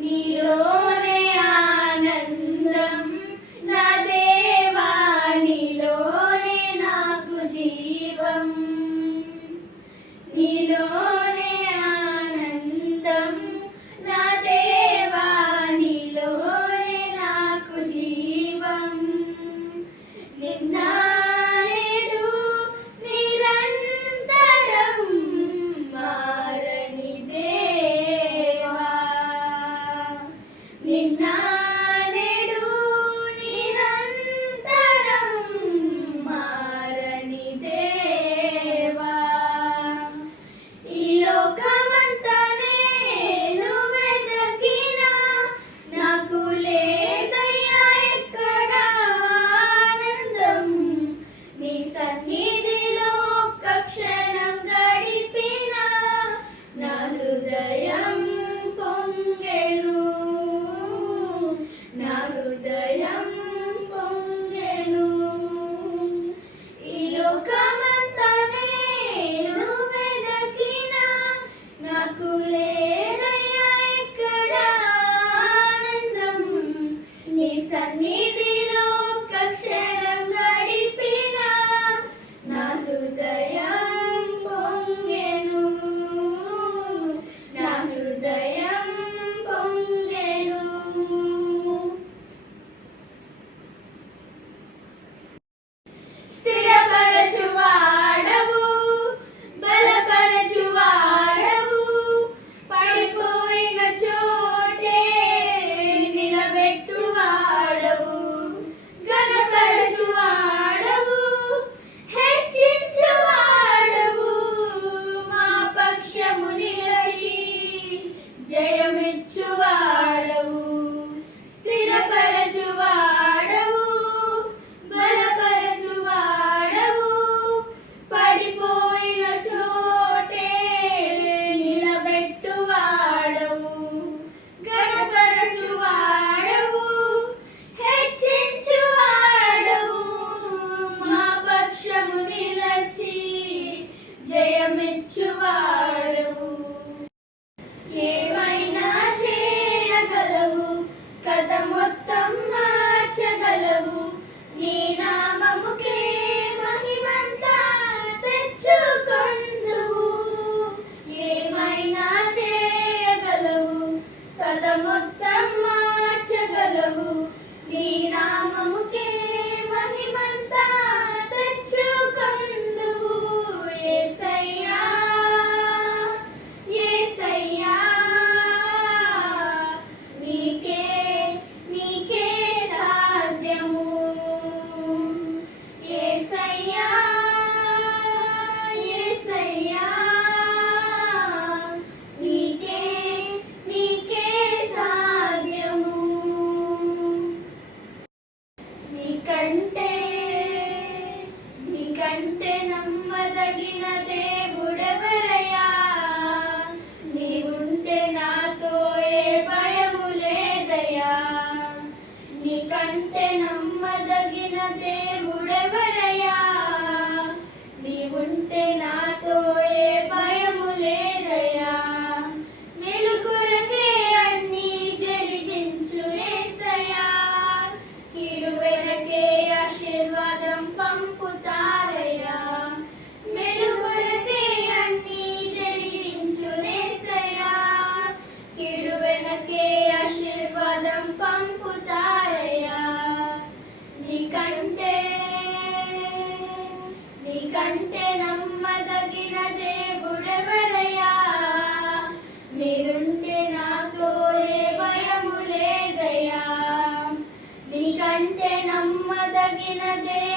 నీలోనే ఆనందం నా దేవా, నీలోనే నాకు జీవం. నీలోనే ఆనందం నా దేవా, నీలోనే నాకు జీవం. నిన్న నేడు నిరంతరం మారని దేవా. నిన్న నేడు నిరంతరం మారని దేవా. ఈ లోకమంతా నేను వెదకినా నాకు లేదయ్యా ఎక్కడ ఆనందం. నీ సన్నిధిలో ఒక్క క్షణం గడిపినా నా హృదయం పొంగెను. నా హృదయం పొంగెను. ఈ లోకమంతా నేను వెదకినా నాకు లేదయ్యా ఎక్కడ ఆనందం. నీ సన్నిధిలో ఒక్క క్షణం గడిపినా నా హృదయం పొంగెను. నా హృదయం పొంగెను. స్థిరపరచువాడవు, బలపరచువాడవు, పడిపోయిన చోటే నిలబెట్టువాడవు. ఘనపరచువాడవు, హెచ్చించువాడవు, మా పక్షము నిలచి జయమిచ్చువాడవు. స్థిరపరచువాడవు, బలపరచువాడవు, పడిపోయిన చోటే నిలబెట్టువాడవు. ఘనపరచువాడవు, హెచ్చించువాడవు, మా పక్షము నిలచి జయమిచ్చువాడవు. ఏమైనా చేయగలవు, కథ మొత్తం మార్చగలవు. నీ నామముకే మహిమంతా తెచ్చుకొందువు. ఏమైనా చేయగలవు, కథ మొత్తం మార్చగలవు. నీ నామముకే మహిమంతా తెచ్చుకొందువు. యేసయ్యా, యేసయ్యా, నీకే నీకే సాధ్యము. యేసయ్యా, యేసయ్యా, నీకే నీకే సాధ్యము. నీకంటే నీకంటే నమ్మదగిన దేవుడెవరయ్యా. నీవుంటే నాతో ఏ భయము లేదయ్యా. నీకంటే నమ్మదగిన దేవుడెవరయ్యా. నీవుంటే నాతో ఏ భయము లేదయ్యా. మేలు కొరకే అన్నీ జరిగించు యేసయ్యా. కీడు వెనకే ఆశీర్వాదం పంపుతారయ్యా. మేలు కొరకే అన్నీ జరిగించు యేసయ్యా. కీడు వెనకే ఆశీర్వాదం పంపుతారయ్యా. నీకంటే నీకంటే నమ్మదగిన దేవుడెవరయ్యా. మీరుంటే నాతో ఏ భయము లేదయ్యా. నీకంటే నమ్మదగిన దేవుడెవరయ్యా.